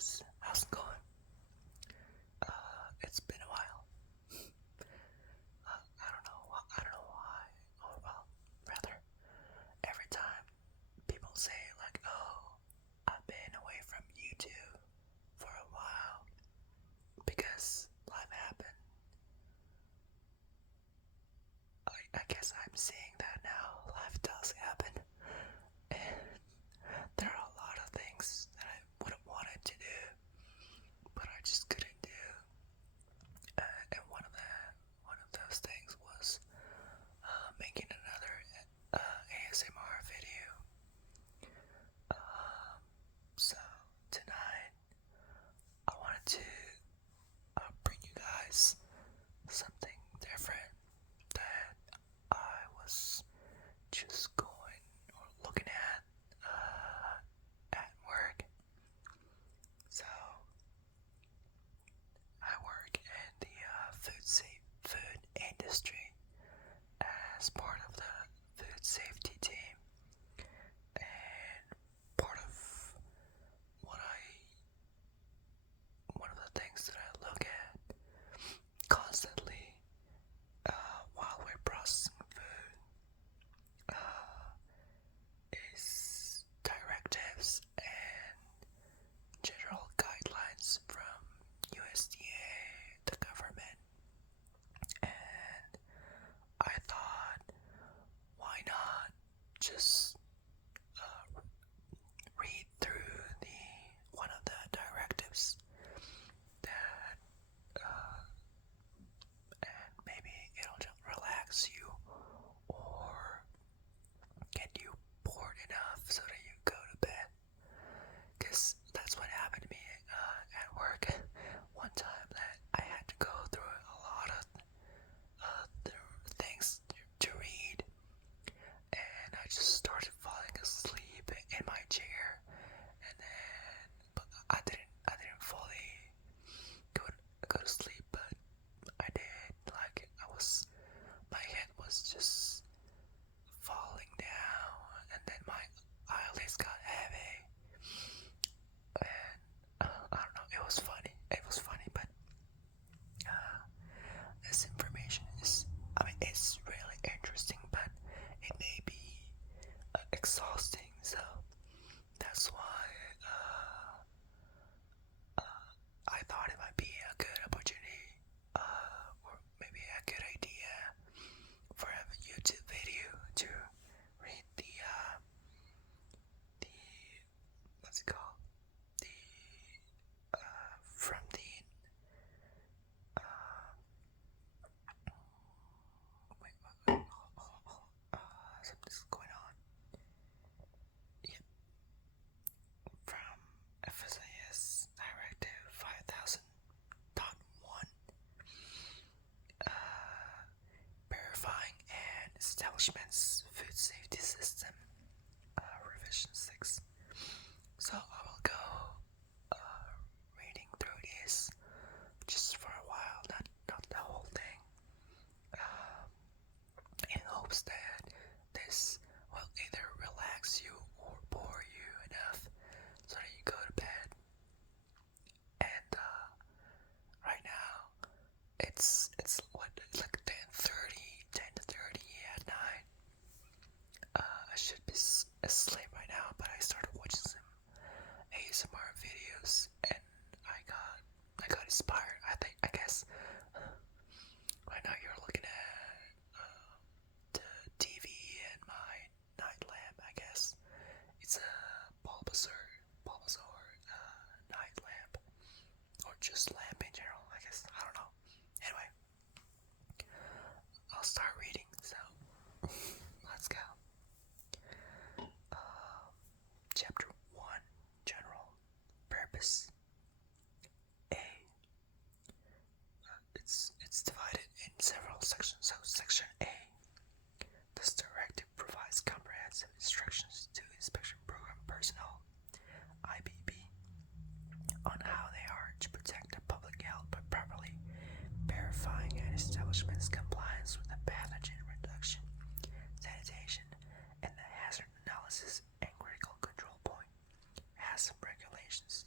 guys. How's it going? It's been a while. I don't know. I don't know why. Or well, rather, every time people say like, "Oh, I've been away from YouTube for a while because life happened." I guess I'm seeing that now. Life does happen, and there are a lot of things that I would have wanted to do, but I just couldn't do. And one of those things was making another ASMR video. So tonight I wanted to bring you guys something different that I was just going or looking at work. So I work in the food industry as part of the food safety team, and part of what I one of the things that I look at constantly while we're processing food is directives and general guidelines from USDA, the government, and I thought, why not just read through the one of the directives that and maybe it'll just relax you or get you bored enough so that you go to bed. Because that's what happened to me at work one time, that I had to go through a lot of the things to read, and I just started falling asleep in my chair, and then but I didn't fully go to sleep, but I did. Like my head was just falling down, and then my eyelids got heavy, and I don't know. It was funny. It was funny, but this information is, I mean, it's really interesting, but it may be exhausting. So that's why I thought it might be a good opportunity, or maybe a good idea for a YouTube video to read the what's it called, the from the uh, wait, something's going on. Yep, from FSIS Directive 5000.1, verifying an establishment's food safety system, revision 6. So I will go reading through this just for a while, not the whole thing, in hopes that this will either relax you or bore you enough so that you go to bed. And right now it's like 10:30 at night. I should be asleep right now, but I started watching some ASMR videos, and I got inspired. I guess right now you're looking at the TV and my night lamp. I guess it's a Bulbasaur night lamp, or just lamp in general. I guess, I don't know. Anyway, I'll start reading. So let's go. Chapter 1, General Purpose. A. It's divided in several sections. So Section A. This directive provides comprehensive instructions to inspection program personnel, IBP, on how they are to protect the public health by properly verifying an establishment's compliance with the pathogen reduction, sanitation, and the hazard analysis and critical control point, HACCP regulations.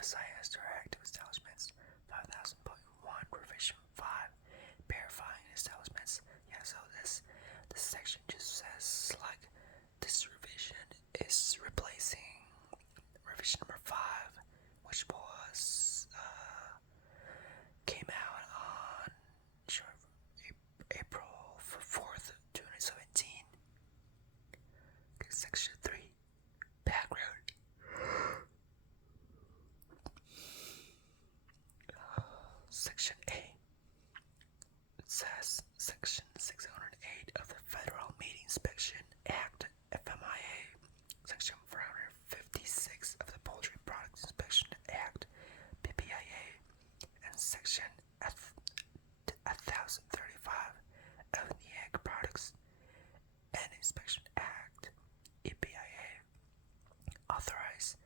FSIS Directive establishments 5000.1 Revision 5 verifying establishments. Yeah, so this section just says like this revision is replacing revision number 5, which was came out on April 4th, 2017. Section 3, background. Section A. It says Section 608 of the Federal Meat Inspection Act, FMIA, Section 456 of the Poultry Products Inspection Act, PPIA, and Section 1035 of the Egg Products and Inspection Act, EPIA, authorize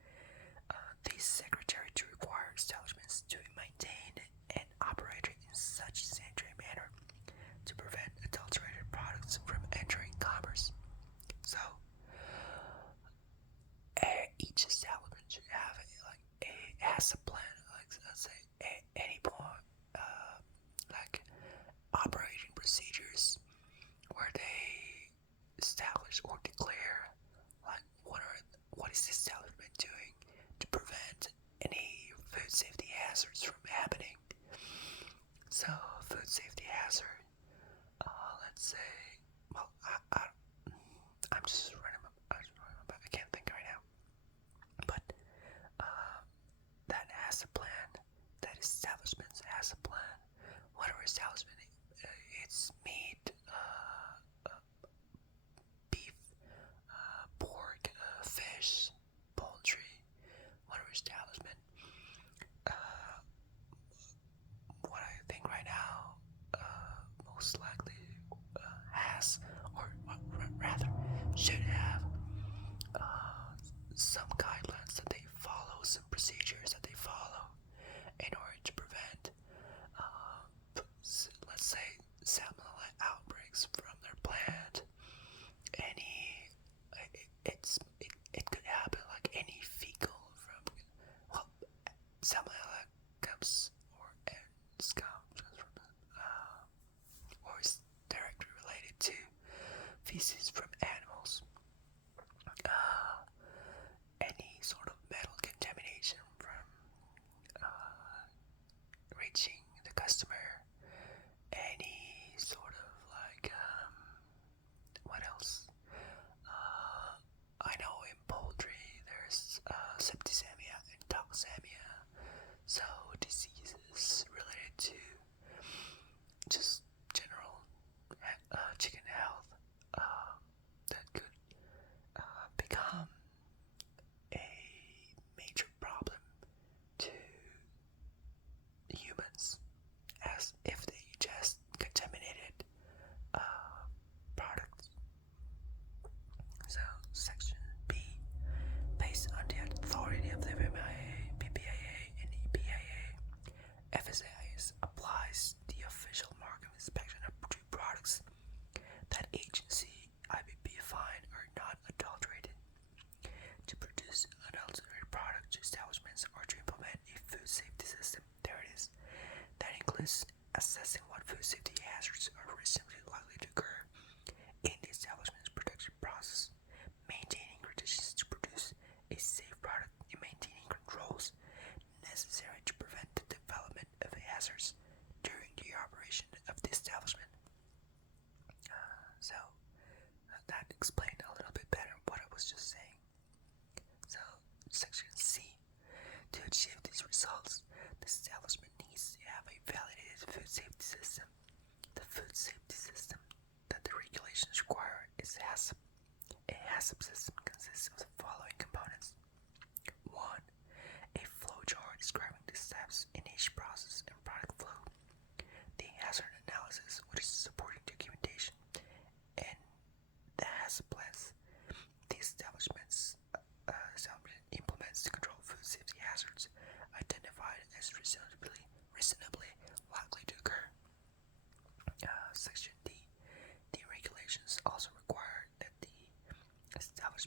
the Secretary to require establishments to maintain and operate in such sanitary manner to prevent adulterated products from entering commerce. So, each establishment should have a plan, like let's say any point, like operating procedures where they establish or declare like what is the establishment doing to prevent any food safety hazards from happening. So food safety hazard, let's say, well, I'm just running I can't think right now, but that has a plan, that establishment has a plan, whatever establishment it's meat, beef, pork, fish, poultry, whatever establishment. What I think right now, most likely has, or rather should have, some guidelines that they follow, some procedures that they follow in order to prevent, let's say, salmonella outbreaks from their plant. It could happen like any fecal from, well, salmonella comes or is directly related to feces from animals. Any sort of metal contamination from reaching the customer, any sort of like what else? I know in poultry there's septicemia and toxemia, so diseases related to just general chicken health that could become a major problem to humans, as if they ingest contaminated products. So Section B, based on the authority of the FMIA, PPIA, and EPIA, FSIS applies the official mark of inspection of products that agency IBP find are not adulterated, to produce unadulterated product to establishments, or to implement a food safety system. There it is. That includes assessing what food safety hazards are reasonably likely to occur in the establishment's production process, maintaining conditions to produce a safe product, and maintaining controls necessary to prevent the development of hazards during the operation of the establishment. So that explained a little bit better what I was just saying. So Section C, to achieve these results, the establishment needs to have a validated food safety system. The food safety system that the regulations require is HACCP. A HACCP system consists of the following components. 1. A flowchart describing the steps in each process and product flow. The hazard analysis, which is supporting documentation, and the HACCP plans. The establishment implements to control food safety hazards identified as reasonably likely to occur. Section D. The regulations also require that the establishment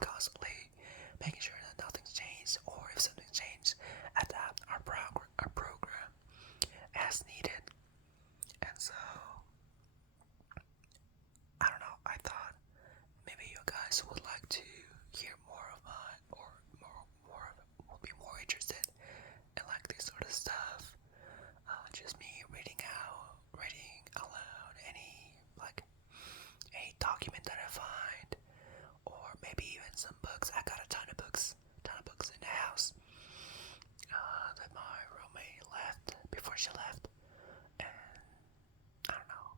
constantly, making sure that nothing's changed, or if something changed, adapt our program as needed. And so, I don't know, I thought maybe you guys would like to hear more of mine, or will be more interested in like this sort of stuff. Just me reading out loud any document that I find, or maybe even some books. I got a ton of books in the house that my roommate left before she left, and I don't know.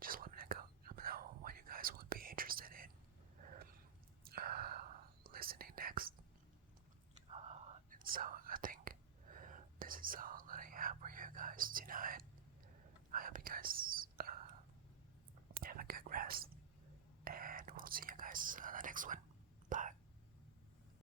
Just let me know what you guys would be interested in listening next. And so I think this is all that I have for you guys tonight. I hope you guys have a good rest, and we'll see you guys on the next one.